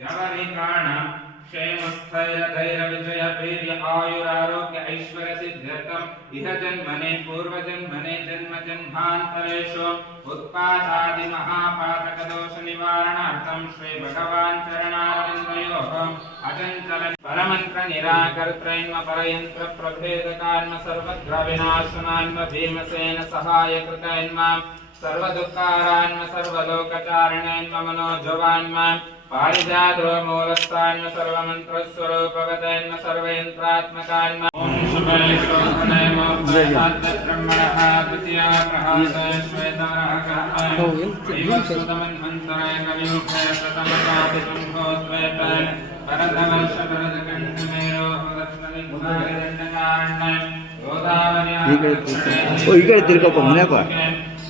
व्यावहारिकाणां क्षेमस्थैर्यधैर्यविजयवीर्य आयुरारोग्य ऐश्वर्यसिद्ध्यर्थम् इह जन्मने पूर्वजन्मने जन्मान्तरेषु उत्पातादिमहापातकदोषनिवारणार्थं श्री भगवान् चरणारविन्दयोः अचञ्चल परमन्त्रनिराकर्त्रैन्म परयन्त्रप्रभेदकान्म सर्वग्रहविनाशनान्म भीमसेन सहायकृतैन्म सर्वदुःखारान्म सर्वलोकचारणैन्म मनोजवान्म पारिजातो मूलस्थान्म सर्वमन्त्रस्वरूपगतैन्म सर्वयन्त्रात्मकान्म ॐ शुभैश्वरधने मोक्षाद्ब्रह्मणः द्वितीया प्रहासे श्वेतवरः कर्मे विवत्सुतमन्वन्तरे कलियुगे प्रथमकादिसम्भोद्वेते भरतवर्षभरतकण्ठमेरो भगत्मनिर्भारिदण्डकारण्ये गोदावर्या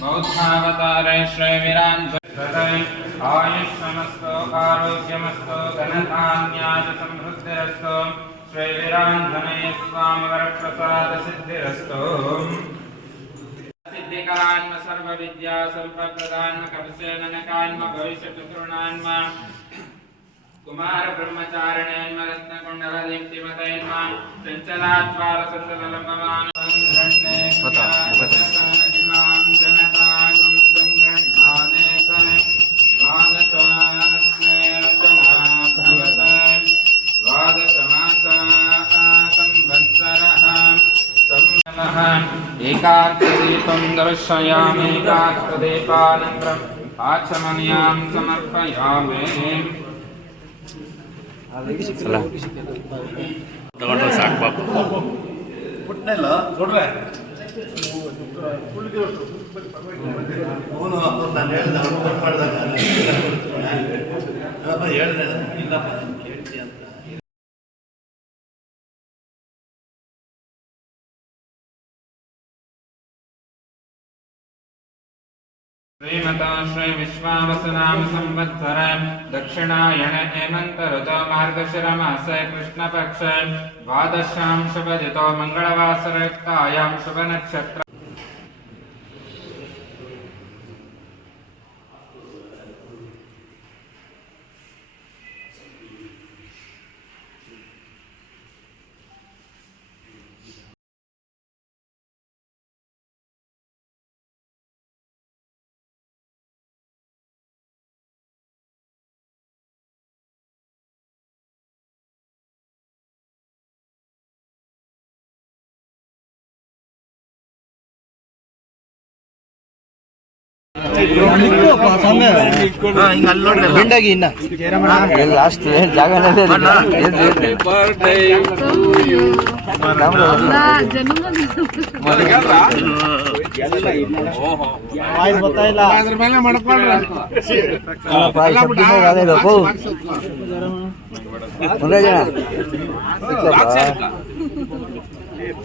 बौद्धावतारे श्रीवीराञ्जय आयुष्मस्तु आरोग्यमस्तु धनधान्याच समृद्धिरस्तु श्रीवीराञ्जनेय स्वामी वरप्रसाद सिद्धिरस्तु सिद्धिकरान्म सर्वविद्या संपत्प्रदान्म कविसेनकान्म भविष्यचतुर्णान्म कुमार ब्रह्मचारिणेन्म रत्नकुण्डलदीप्तिमतैन्म चञ्चलाज्वालसन्दलम्बमान इमां जनतागुं सङ्गृह्णानेतने द्वादशमासा संवत्सरः एकाग्रदीपं दर्शयामि आचमनीयां समर्पयामि ತಗೊಂಡ್ರೆ ಸಾಕು ಬಾಪ ಪುಟ್ನೆಲ್ಲ ನೋಡ್ರೆ ಅವನು ನಾನು ಹೇಳಿದೆ ಅವನು ಫೋನ್ ಮಾಡಿದಾಗ ಹೇಳಿದೆ ಇಲ್ಲಪ್ಪ ಕೇಳ್ತಿ ಅಂತ श्रीमता श्री विश्वावसुनाम संवत्सर दक्षिणायन हेमंत ऋतु मार्गशिर मासे कृष्ण पक्ष द्वादश्यां शुभदितो मंगलवासरयुक्तायां शुभ नक्षत्र ಹಿಂಗಾಗಿ ಇನ್ನ ಲಾಸ್ಟ್ ಜಾಗನಲ್ಲೇ ಗೊತ್ತಾಯಿಲ್ಲ ಅದ್ರ ಮೇಲೆ ಮಾಡ್ಕೊಂಡ್ರೆ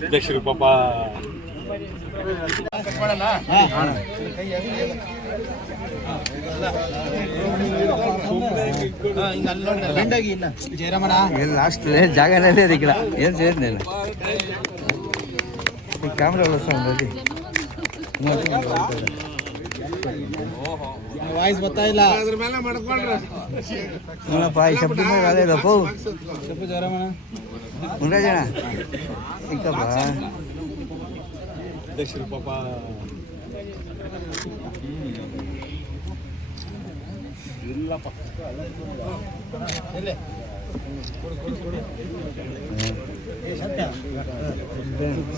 ಅಧ್ಯಕ್ಷರು ಪಾಪ ಲಾಸ್ಟ್ ಜಾಗನಲ್ಲೇ ಅದಕ್ಕಿಲ್ಲ ಏನು ಸೇರಿಲ್ಲ ಕ್ಯಾಮ್ರಾ ವಾಯ್ಸ್ ಗೊತ್ತಾಯಿಲ್ಲ ಅದ್ರ ಮೇಲೆ ಮಾಡ್ಕೊಂಡ್ರೆ ಶಬ್ದ ಅದೇ ಇಲ್ಲಪ್ಪ ಶಬ್ದ ಜರಮಣ ಮುಂಡಾಜಣ ಸಿಕ್ಕಪ್ಪ ಅಧ್ಯಕ್ಷರು ಪಾಪ ಇಲ್ಲಪ್ಪ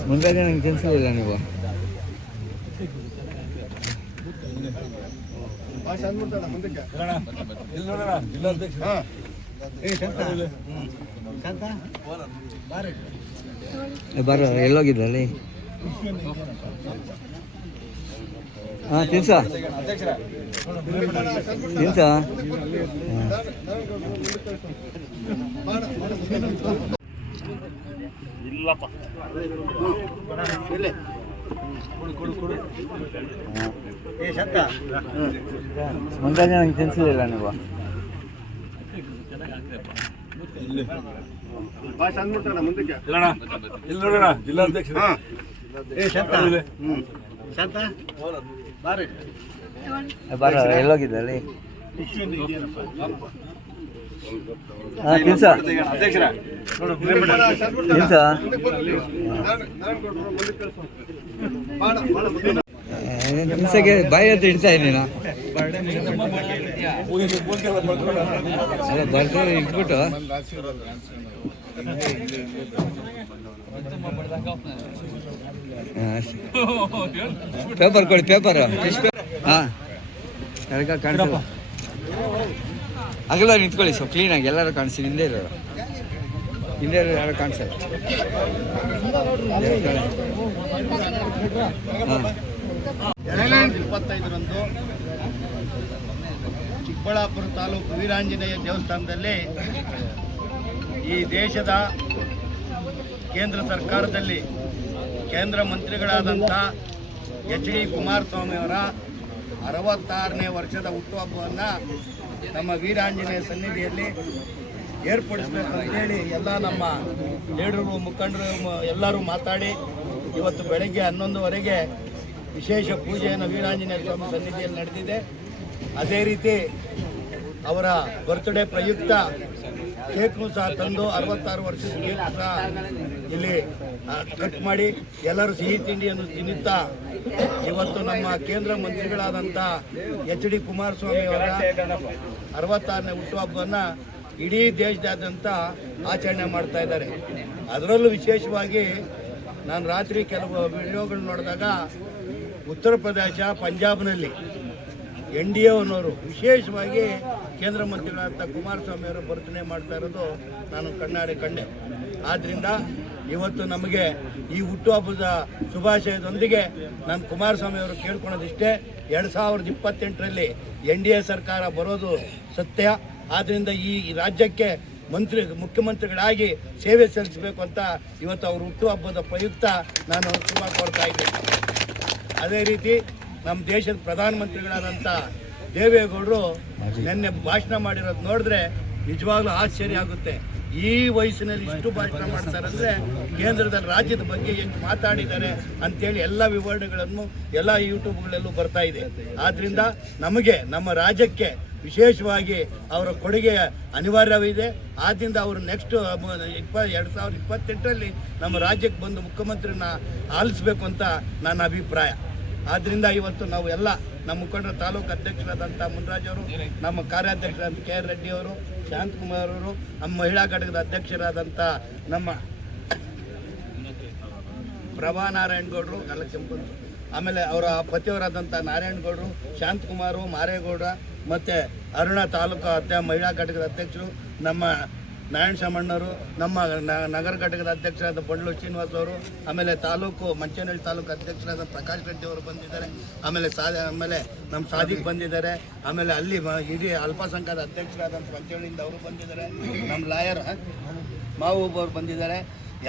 ಮುಂದೆ ನಂಗೆ ತಿನ್ಸಲಿಲ್ಲ ನೀವು ಬರ ಎಲ್ಲೋಗಿದ್ರಲ್ಲಿ ಹಾಂ ತಿನ್ಸ ತಿನ್ಸ ಇಲ್ಲಪ್ಪ ಮುಂದೆ ನಂಗೆ ತಿನ್ಸಲಿಲ್ಲ ನೀವು ಬರ ಎಲ್ಲೋಗಿದ್ದೆ ಅಲ್ಲಿ ಕೆಲಸ ಕೆಲಸಕ್ಕೆ ಬಾಯಿ ಹತ್ರ ಇಡ್ತಾ ಇದ್ದೀನ ಅಲ್ಲ ಬರ್ತಾರೆ ಇಟ್ಬಿಟ್ಟು ಪೇಪರ್ ಕೊಡಿ ಪೇಪರ್ ಹಾಂ ಯಾರಿಗ ಕಾಣಿಸಲ್ಲ ಅಗಲ ನಿಂತ್ಕೊಳ್ಳಿ ಸ್ವಲ್ಪ ಕ್ಲೀನಾಗಿ ಎಲ್ಲರೂ ಕಾಣಿಸಿ ಹಿಂದೆ ಇರೋರು ಯಾರು ಕಾಣಿಸಲ್ಲ ಹಾಂ 25ರಂದು ಚಿಕ್ಕಬಳ್ಳಾಪುರ ತಾಲೂಕು ವೀರಾಂಜನೇಯ ದೇವಸ್ಥಾನದಲ್ಲಿ ಈ ದೇಶದ ಕೇಂದ್ರ ಸರ್ಕಾರದಲ್ಲಿ ಕೇಂದ್ರ ಮಂತ್ರಿಗಳಾದಂಥ ಎಚ್ ಡಿ ಕುಮಾರಸ್ವಾಮಿಯವರ 66ನೇ ವರ್ಷದ ಹುಟ್ಟುಹಬ್ಬವನ್ನು ನಮ್ಮ ವೀರಾಂಜನೇಯ ಸನ್ನಿಧಿಯಲ್ಲಿ ಏರ್ಪಡಿಸಬೇಕು ಅಂತೇಳಿ ಎಲ್ಲ ನಮ್ಮ ಲೀಡರು ಮುಖಂಡರು ಎಲ್ಲರೂ ಮಾತಾಡಿ ಇವತ್ತು ಬೆಳಗ್ಗೆ 11:30ಗೆ ವಿಶೇಷ ಪೂಜೆಯನ್ನು ವೀರಾಂಜನೇಯ ಸ್ವಾಮಿ ಸನ್ನಿಧಿಯಲ್ಲಿ ನಡೆದಿದೆ. ಅದೇ ರೀತಿ ಅವರ ಬರ್ತ್ಡೇ ಪ್ರಯುಕ್ತ ಕೇಕ್ನು ಸಹ ತಂದು 66 ವರ್ಷದ ಕೇಕ್ ಸಹ ಇಲ್ಲಿ ಕಟ್ ಮಾಡಿ ಎಲ್ಲರೂ ಸಿಹಿ ತಿಂಡಿಯನ್ನು ತಿನ್ನುತ್ತಾ ಇವತ್ತು ನಮ್ಮ ಕೇಂದ್ರ ಮಂತ್ರಿಗಳಾದಂಥ ಎಚ್ ಡಿ ಕುಮಾರಸ್ವಾಮಿ ಅವರ 66ನೇ ಹುಟ್ಟುಹಬ್ಬವನ್ನು ಇಡೀ ದೇಶದಾದ್ಯಂತ ಆಚರಣೆ ಮಾಡ್ತಾ ಇದ್ದಾರೆ. ಅದರಲ್ಲೂ ವಿಶೇಷವಾಗಿ ನಾನು ರಾತ್ರಿ ಕೆಲವು ವಿಡಿಯೋಗಳು ನೋಡಿದಾಗ ಉತ್ತರ ಪ್ರದೇಶ ಪಂಜಾಬ್ನಲ್ಲಿ NDAನವರು ವಿಶೇಷವಾಗಿ ಕೇಂದ್ರ ಮಂತ್ರಿಗಳಾದಂಥ ಕುಮಾರಸ್ವಾಮಿ ಅವರು ಬರ್ತಡೇ ಮಾಡ್ತಾ ಇರೋದು ನಾನು ಕಣ್ಣಾರೆ ಕಂಡೆ. ಆದ್ದರಿಂದ ಇವತ್ತು ನಮಗೆ ಈ ಹುಟ್ಟುಹಬ್ಬದ ಶುಭಾಶಯದೊಂದಿಗೆ ನಾನು ಕುಮಾರಸ್ವಾಮಿ ಅವರು ಕೇಳ್ಕೊಳೋದಿಷ್ಟೇ, 2028ರಲ್ಲಿ NDA ಸರ್ಕಾರ ಬರೋದು ಸತ್ಯ. ಆದ್ದರಿಂದ ಈ ರಾಜ್ಯಕ್ಕೆ ಮುಖ್ಯಮಂತ್ರಿಗಳಾಗಿ ಸೇವೆ ಸಲ್ಲಿಸಬೇಕು ಅಂತ ಇವತ್ತು ಅವರು ಹುಟ್ಟುಹಬ್ಬದ ಪ್ರಯುಕ್ತ ನಾನು ಶುಭ ಕೋರ್ತಾ ಇದ್ದೇನೆ. ಅದೇ ರೀತಿ ನಮ್ಮ ದೇಶದ ಪ್ರಧಾನಮಂತ್ರಿಗಳಾದಂಥ ದೇವೇಗೌಡರು ನಿನ್ನೆ ಭಾಷಣ ಮಾಡಿರೋದು ನೋಡಿದ್ರೆ ನಿಜವಾಗ್ಲೂ ಆಶ್ಚರ್ಯ ಆಗುತ್ತೆ. ಈ ವಯಸ್ಸಿನಲ್ಲಿ ಇಷ್ಟು ಭಾಷಣ ಮಾಡ್ತಾರಂದರೆ ಕೇಂದ್ರದಲ್ಲಿ ರಾಜ್ಯದ ಬಗ್ಗೆ ಎಷ್ಟು ಮಾತಾಡಿದ್ದಾರೆ ಅಂಥೇಳಿ ಎಲ್ಲ ವಿವರಣೆಗಳನ್ನು ಎಲ್ಲ ಯೂಟ್ಯೂಬ್ಗಳಲ್ಲೂ ಬರ್ತಾ ಇದೆ. ಆದ್ದರಿಂದ ನಮಗೆ ನಮ್ಮ ರಾಜ್ಯಕ್ಕೆ ವಿಶೇಷವಾಗಿ ಅವರ ಕೊಡುಗೆ ಅನಿವಾರ್ಯವಿದೆ. ಆದ್ದರಿಂದ ಅವರು ನೆಕ್ಸ್ಟ್ 2028ರಲ್ಲಿ ನಮ್ಮ ರಾಜ್ಯಕ್ಕೆ ಬಂದು ಮುಖ್ಯಮಂತ್ರಿನ ಆಲಿಸಬೇಕು ಅಂತ ನನ್ನ ಅಭಿಪ್ರಾಯ. ಆದ್ದರಿಂದ ಇವತ್ತು ನಾವು ಎಲ್ಲ ನಮ್ಮ ಮುಖಂಡರ ತಾಲೂಕು ಅಧ್ಯಕ್ಷರಾದಂಥ ಮುನ್ರಾಜ್ ಅವರು, ನಮ್ಮ ಕಾರ್ಯಾಧ್ಯಕ್ಷರಾದ KR ರೆಡ್ಡಿ ಅವರು, ಶಾಂತಕುಮಾರ್ ಅವರು, ನಮ್ಮ ಮಹಿಳಾ ಘಟಕದ ಅಧ್ಯಕ್ಷರಾದಂಥ ನಮ್ಮ ಪ್ರಭಾ ನಾರಾಯಣಗೌಡರು, ಆಮೇಲೆ ಅವರ ಪತಿಯವರಾದಂಥ ನಾರಾಯಣಗೌಡರು, ಶಾಂತಕುಮಾರು, ಮಾರೇಗೌಡ, ಮತ್ತು ಅರುಣ ತಾಲೂಕು ಮಹಿಳಾ ಘಟಕದ ಅಧ್ಯಕ್ಷರು ನಮ್ಮ ನಾರಾಯಣ ಶಾಮಣ್ಣವರು, ನಮ್ಮ ನಗರ ಘಟಕದ ಅಧ್ಯಕ್ಷರಾದ ಬಂಡ್ಲೂರು ಶ್ರೀನಿವಾಸ್ ಅವರು, ಆಮೇಲೆ ಮಂಚೇನಹಳ್ಳಿ ತಾಲೂಕು ಅಧ್ಯಕ್ಷರಾದ ಪ್ರಕಾಶ್ ರೆಡ್ಡಿ ಅವರು ಬಂದಿದ್ದಾರೆ. ಆಮೇಲೆ ನಮ್ಮ ಸಾದಿಕ್ ಬಂದಿದ್ದಾರೆ. ಆಮೇಲೆ ಅಲ್ಲಿ ಹಿರಿಯ ಅಲ್ಪಸಂಖ್ಯಾತ ಅಧ್ಯಕ್ಷರಾದಂಥ ಮಂಚೇನಹಳ್ಳಿಯಿಂದ ಅವರು ಬಂದಿದ್ದಾರೆ. ನಮ್ಮ ಲಾಯರ್ ಮಾವೂಬ್ ಅವರು ಬಂದಿದ್ದಾರೆ.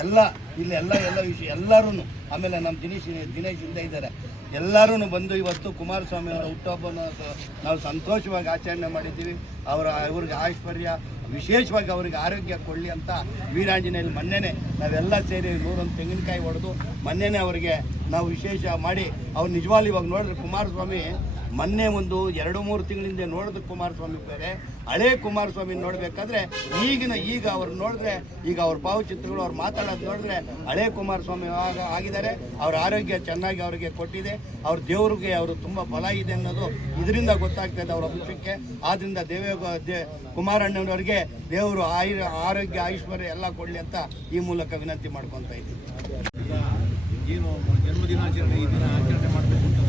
ಎಲ್ಲ ವಿಷಯ ಎಲ್ಲರೂ, ಆಮೇಲೆ ನಮ್ಮ ದಿನೇಶ್ ಹಿಂದೆ ಇದ್ದಾರೆ. ಎಲ್ಲರೂ ಬಂದು ಇವತ್ತು ಕುಮಾರಸ್ವಾಮಿ ಅವರ ಹುಟ್ಟುಹಬ್ಬವನ್ನು ನಾವು ಸಂತೋಷವಾಗಿ ಆಚರಣೆ ಮಾಡಿದ್ದೀವಿ. ಅವ್ರಿಗೆ ಐಶ್ವರ್ಯ, ವಿಶೇಷವಾಗಿ ಅವರಿಗೆ ಆರೋಗ್ಯ ಕೊಡಲಿ ಅಂತ ವೀರಾಂಜನೇಯಲ್ಲಿ ಮೊನ್ನೆನೇ ನಾವೆಲ್ಲ ಸೇರಿ 101 ತೆಂಗಿನಕಾಯಿ ಹೊಡೆದು ಮೊನ್ನೆನೇ ಅವರಿಗೆ ನಾವು ವಿಶೇಷ ಮಾಡಿ ಅವ್ರು ನಿಜವಾಗ್ಲೂ ಇವಾಗ ನೋಡಿದ್ರೆ ಕುಮಾರಸ್ವಾಮಿ ಮೊನ್ನೆ ಒಂದು 2-3 ತಿಂಗಳಿಂದ ನೋಡಿದ ಕುಮಾರಸ್ವಾಮಿ ಬೇರೆ, ಹಳೇ ಕುಮಾರಸ್ವಾಮಿ ನೋಡಬೇಕಾದ್ರೆ ಈಗ ಅವ್ರು ನೋಡಿದ್ರೆ, ಈಗ ಅವ್ರ ಭಾವಚಿತ್ರಗಳು ಅವ್ರು ಮಾತಾಡೋದು ನೋಡಿದ್ರೆ ಹಳೇ ಕುಮಾರಸ್ವಾಮಿ ಆಗಿದ್ದಾರೆ. ಅವ್ರ ಆರೋಗ್ಯ ಚೆನ್ನಾಗಿ ಅವರಿಗೆ ಕೊಟ್ಟಿದೆ. ಅವ್ರ ದೇವ್ರಿಗೆ ಅವರು ತುಂಬ ಬಲ ಇದೆ ಅನ್ನೋದು ಇದರಿಂದ ಗೊತ್ತಾಗ್ತಾ ಇದೆ ಅವ್ರ ಅಂಶಕ್ಕೆ. ಆದ್ದರಿಂದ ಕುಮಾರಣ್ಣನವರಿಗೆ ದೇವರು ಆರೋಗ್ಯ ಐಶ್ವರ್ಯ ಎಲ್ಲ ಕೊಡಲಿ ಅಂತ ಈ ಮೂಲಕ ವಿನಂತಿ ಮಾಡ್ಕೊತಾ ಇದ್ದೀವಿ. ಏನು ಜನ್ಮದಿನಾಚರಣೆ ಈ ದಿನ ಆಚರಣೆ ಮಾಡಬೇಕು ಅಂತ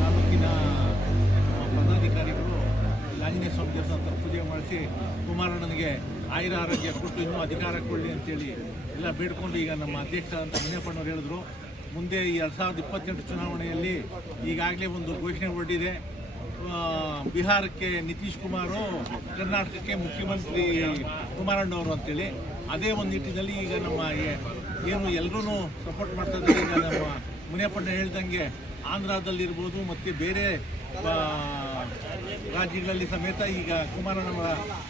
ತಾಲೂಕಿನ ಪದಾಧಿಕಾರಿಗಳು ಆಂಜನೇಯ ಸ್ವಾಮಿ ದೇವಸ್ಥಾನ ಪೂಜೆ ಮಾಡಿಸಿ ಕುಮಾರಣ್ಣನಿಗೆ ಆರೋಗ್ಯ ಕೊಟ್ಟು ಇನ್ನೂ ಅಧಿಕಾರ ಕೊಡಲಿ ಅಂತೇಳಿ ಎಲ್ಲ ಬೇಡ್ಕೊಂಡು ಈಗ ನಮ್ಮ ಅಧ್ಯಕ್ಷ ಅಂತ ಮುನಿಯಪ್ಪನವ್ರು ಹೇಳಿದ್ರು. ಮುಂದೆ ಈ 2028 ಚುನಾವಣೆಯಲ್ಲಿ ಈಗಾಗಲೇ ಒಂದು ಘೋಷಣೆ ಹೊರಟಿದೆ. ಬಿಹಾರಕ್ಕೆ ನಿತೀಶ್ ಕುಮಾರು, ಕರ್ನಾಟಕಕ್ಕೆ ಮುಖ್ಯಮಂತ್ರಿ ಕುಮಾರಣ್ಣವರು ಅಂತೇಳಿ. ಅದೇ ಒಂದು ನಿಟ್ಟಿನಲ್ಲಿ ಈಗ ನಮ್ಮ ಏನು ಎಲ್ಲರೂ ಸಪೋರ್ಟ್ ಮಾಡ್ತಾ ಇದ್ದಾರೆ. ಈಗ ನಮ್ಮ ಮುನಿಯಪ್ಪಣ್ಣ ಹೇಳ್ದಂಗೆ ಆಂಧ್ರದಲ್ಲಿರ್ಬೋದು ಮತ್ತು ಬೇರೆ ರಾಜ್ಯಗಳಲ್ಲಿ ಸಮೇತ ಈಗ ಕುಮಾರಣ್ಣವರ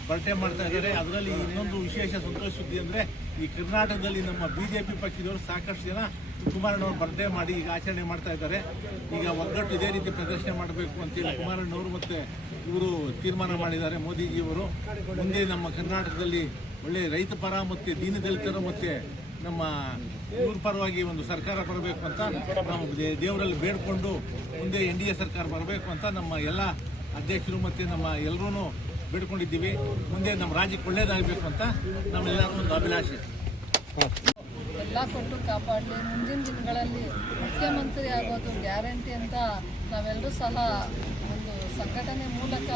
ಬರ್ಡೇ ಮಾಡ್ತಾ ಇದ್ದಾರೆ. ಅದರಲ್ಲಿ ಇನ್ನೊಂದು ವಿಶೇಷ ಸಂತೋಷ ಸುದ್ದಿ ಅಂದರೆ ಈ ಕರ್ನಾಟಕದಲ್ಲಿ ನಮ್ಮ BJP ಪಕ್ಷದವರು ಸಾಕಷ್ಟು ಜನ ಕುಮಾರಣ್ಣವ್ರ ಬರ್ಡೇ ಮಾಡಿ ಈಗ ಆಚರಣೆ ಮಾಡ್ತಾ ಇದ್ದಾರೆ. ಈಗ ಒಗ್ಗಟ್ಟು ಇದೇ ರೀತಿ ಪ್ರದರ್ಶನ ಮಾಡಬೇಕು ಅಂತೇಳಿ ಕುಮಾರಣ್ಣವರು ಮತ್ತು ಇವರು ತೀರ್ಮಾನ ಮಾಡಿದ್ದಾರೆ. ಮೋದಿಜಿಯವರು ಮುಂದೆ ನಮ್ಮ ಕರ್ನಾಟಕದಲ್ಲಿ ಒಳ್ಳೆ ರೈತ ಪರ ಮತ್ತು ದೀನದಲಿತರು ಮತ್ತು ನಮ್ಮ ಇವ್ರ ಪರವಾಗಿ ಒಂದು ಸರ್ಕಾರ ಬರಬೇಕು ಅಂತ ನಾವು ದೇವರಲ್ಲಿ ಬೇಡಿಕೊಂಡು ಮುಂದೆ NDA ಸರ್ಕಾರ ಬರಬೇಕು ಅಂತ ನಮ್ಮ ಎಲ್ಲ ಅಧ್ಯಕ್ಷರು ಮತ್ತು ನಮ್ಮ ಎಲ್ಲರೂ ಬೇಡ್ಕೊಂಡಿದ್ದೀವಿ. ಮುಂದೆ ನಮ್ಮ ರಾಜ್ಯಕ್ಕೆ ಒಳ್ಳೇದಾಗಬೇಕು ಅಂತ ನಮ್ಮೆಲ್ಲರೂ ಒಂದು ಅಭಿಲಾಷೆ. ಎಲ್ಲ ಕೊಟ್ಟು ಕಾಪಾಡಲಿ. ಮುಂದಿನ ದಿನಗಳಲ್ಲಿ ಮುಖ್ಯಮಂತ್ರಿ ಆಗೋದು ಗ್ಯಾರಂಟಿ ಅಂತ ನಾವೆಲ್ಲರೂ ಸಹ ಒಂದು ಸಂಘಟನೆ ಮೂಲಕ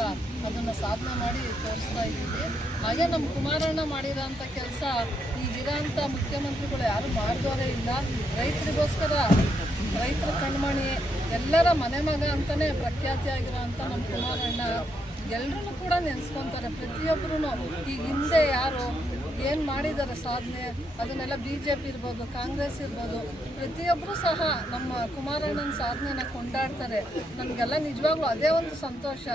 ಅದನ್ನು ಸಾಧನೆ ಮಾಡಿ ತೋರಿಸ್ತಾ ಇದ್ದೀವಿ. ಹಾಗೆ ನಮ್ಮ ಕುಮಾರಣ್ಣ ಮಾಡಿರೋಂಥ ಕೆಲಸ ಈಗಿರೋಂಥ ಮುಖ್ಯಮಂತ್ರಿಗಳು ಯಾರು ಮಾಡಿದವರೇ ಇಲ್ಲ. ರೈತರಿಗೋಸ್ಕರ ರೈತರ ಕಣ್ಮಣಿ, ಎಲ್ಲರ ಮನೆ ಮಗ ಅಂತಲೇ ಪ್ರಖ್ಯಾತಿಯಾಗಿರೋಂಥ ನಮ್ಮ ಕುಮಾರಣ್ಣ ಎಲ್ಲರೂ ಕೂಡ ನೆನೆಸ್ಕೊತಾರೆ. ಪ್ರತಿಯೊಬ್ಬರೂ ಈಗ ಹಿಂದೆ ಯಾರು ಏನು ಮಾಡಿದ್ದಾರೆ ಸಾಧನೆ ಅದನ್ನೆಲ್ಲ BJP ಇರ್ಬೋದು, ಕಾಂಗ್ರೆಸ್ ಇರ್ಬೋದು, ಪ್ರತಿಯೊಬ್ಬರೂ ಸಹ ನಮ್ಮ ಕುಮಾರಣ್ಣನ ಸಾಧನೆನ ಕೊಂಡಾಡ್ತಾರೆ. ನಮಗೆಲ್ಲ ನಿಜವಾಗ್ಲೂ ಅದೇ ಒಂದು ಸಂತೋಷ.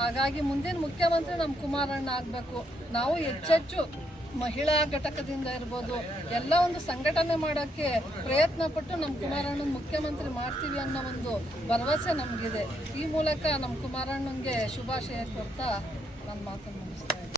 ಹಾಗಾಗಿ ಮುಂದಿನ ಮುಖ್ಯಮಂತ್ರಿ ನಮ್ಮ ಕುಮಾರಣ್ಣ ಆಗಬೇಕು. ನಾವು ಹೆಚ್ಚೆಚ್ಚು ಮಹಿಳಾ ಘಟಕದಿಂದ ಇರ್ಬೋದು ಎಲ್ಲ ಒಂದು ಸಂಘಟನೆ ಮಾಡೋಕ್ಕೆ ಪ್ರಯತ್ನ ಪಟ್ಟು ನಮ್ಮ ಕುಮಾರಣ್ಣನ ಮುಖ್ಯಮಂತ್ರಿ ಮಾಡ್ತೀವಿ ಅನ್ನೋ ಒಂದು ಭರವಸೆ ನಮಗಿದೆ. ಈ ಮೂಲಕ ನಮ್ಮ ಕುಮಾರಣ್ಣನಿಗೆ ಶುಭಾಶಯ ಕೊಡ್ತಾ ನನ್ನ ಮಾತನ್ನು ಮುಗಿಸ್ತಾ ಇದ್ದೀನಿ.